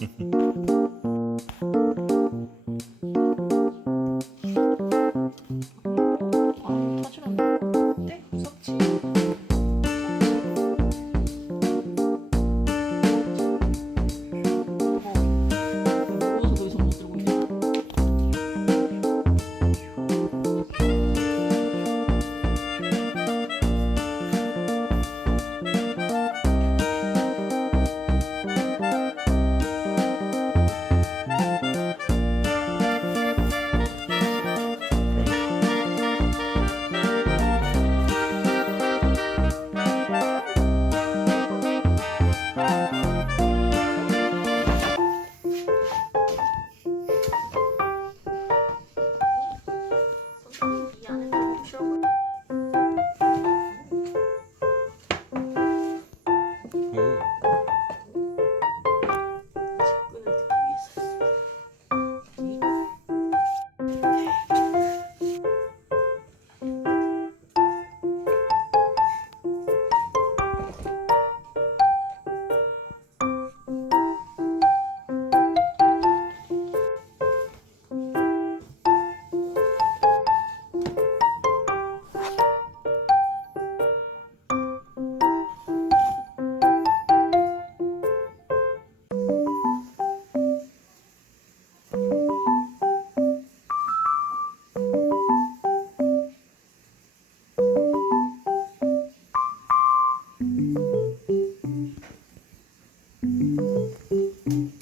Thank you. thank you